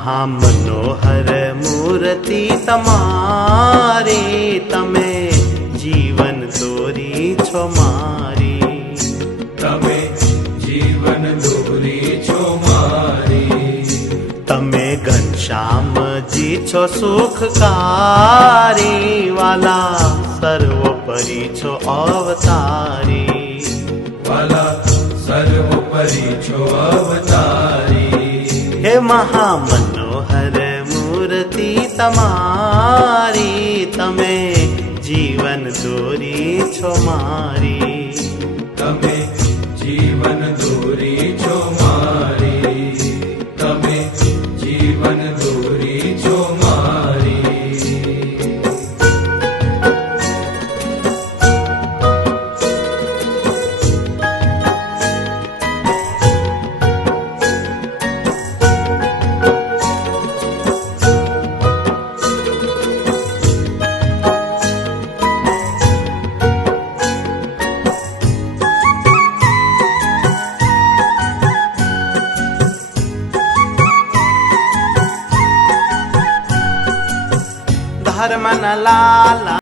મહામનોહર મૂર્તિ તમારી, તમે જીવન દોરી છો મારી, તમે જીવન દોરી છો મારી. તમે ઘનશ્યામજી છો સુખકારી, વાલા સર્વોપરી છો અવતારી, વાલા સર્વોપરી છો અવતારી. હે મહામનોહર મૂર્તિ તમારી, તમે જીવન દોરી છો મારી, તમે જીવન દોરી છો મારી, તમે જીવન દોરી છો મારી. ધર્મના લાલા